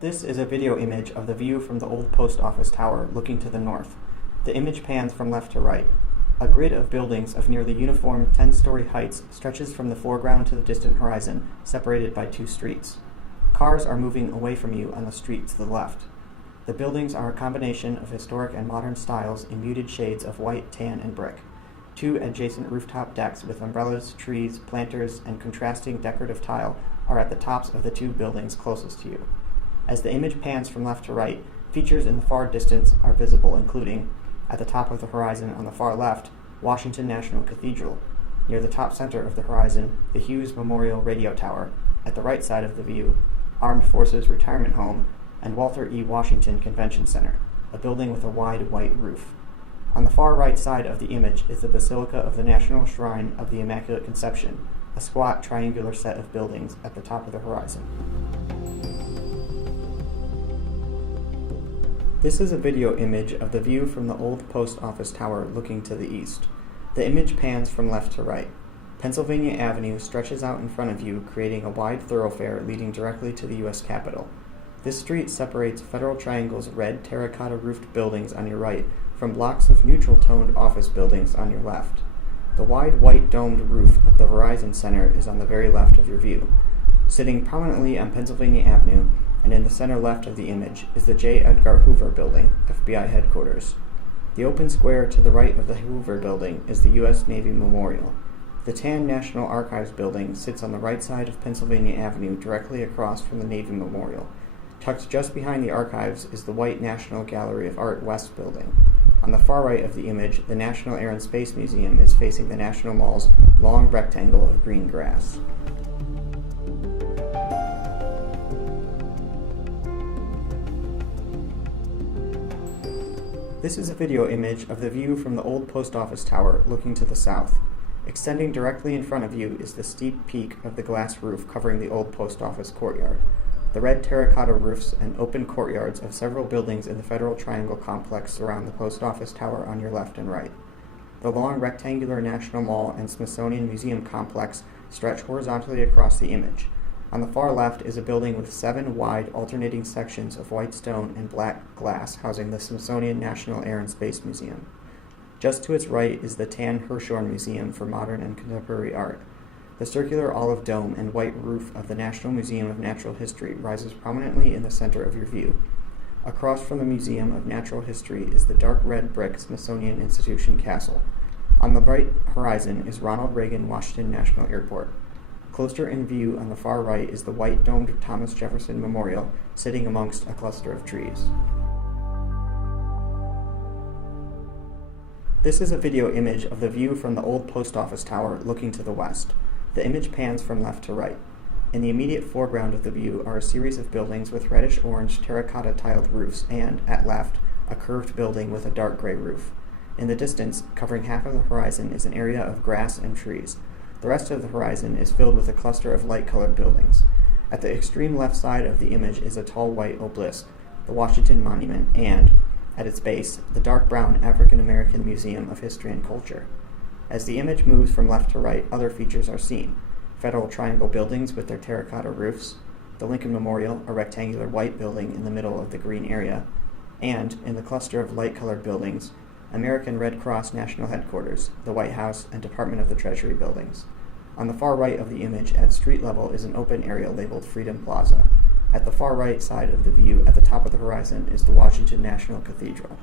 This is a video image of the view from the old post office tower looking to the north. The image pans from left to right. A grid of buildings of nearly uniform 10-story heights stretches from the foreground to the distant horizon, separated by two streets. Cars are moving away from you on the street to the left. The buildings are a combination of historic and modern styles in muted shades of white, tan, and brick. Two adjacent rooftop decks with umbrellas, trees, planters, and contrasting decorative tile are at the tops of the two buildings closest to you. As the image pans from left to right, features in the far distance are visible, including, at the top of the horizon on the far left, Washington National Cathedral. Near the top center of the horizon, the Hughes Memorial Radio Tower. At the right side of the view, Armed Forces Retirement Home and Walter E. Washington Convention Center, a building with a wide white roof. On the far right side of the image is the Basilica of the National Shrine of the Immaculate Conception, a squat triangular set of buildings at the top of the horizon. This is a video image of the view from the old post office tower looking to the east. The image pans from left to right. Pennsylvania Avenue stretches out in front of you, creating a wide thoroughfare leading directly to the U.S. Capitol. This street separates Federal Triangle's red terracotta-roofed buildings on your right from blocks of neutral-toned office buildings on your left. The wide white domed roof of the Verizon Center is on the very left of your view. Sitting prominently on Pennsylvania Avenue, and in the center left of the image, is the J. Edgar Hoover Building, FBI headquarters. The open square to the right of the Hoover Building is the U.S. Navy Memorial. The tan National Archives Building sits on the right side of Pennsylvania Avenue, directly across from the Navy Memorial. Tucked just behind the archives is the white National Gallery of Art West Building. On the far right of the image, the National Air and Space Museum is facing the National Mall's long rectangle of green grass. This is a video image of the view from the old post office tower looking to the south. Extending directly in front of you is the steep peak of the glass roof covering the old post office courtyard. The red terracotta roofs and open courtyards of several buildings in the Federal Triangle complex surround the post office tower on your left and right. The long rectangular National Mall and Smithsonian Museum complex stretch horizontally across the image. On the far left is a building with 7 wide alternating sections of white stone and black glass housing the Smithsonian National Air and Space Museum. Just to its right is the tan Hirshhorn Museum for Modern and Contemporary Art. The circular olive dome and white roof of the National Museum of Natural History rises prominently in the center of your view. Across from the Museum of Natural History is the dark red brick Smithsonian Institution Castle. On the right horizon is Ronald Reagan Washington National Airport. Closer in view on the far right is the white domed Thomas Jefferson Memorial sitting amongst a cluster of trees. This is a video image of the view from the old post office tower looking to the west. The image pans from left to right. In the immediate foreground of the view are a series of buildings with reddish-orange terracotta tiled roofs and, at left, a curved building with a dark gray roof. In the distance, covering half of the horizon, is an area of grass and trees. The rest of the horizon is filled with a cluster of light-colored buildings. At the extreme left side of the image is a tall white obelisk, the Washington Monument, and, at its base, the dark brown African American Museum of History and Culture. As the image moves from left to right, other features are seen. Federal Triangle buildings with their terracotta roofs, the Lincoln Memorial, a rectangular white building in the middle of the green area, and, in the cluster of light-colored buildings, American Red Cross National Headquarters, the White House, and Department of the Treasury buildings. On the far right of the image, at street level, is an open area labeled Freedom Plaza. At the far right side of the view, at the top of the horizon, is the Washington National Cathedral.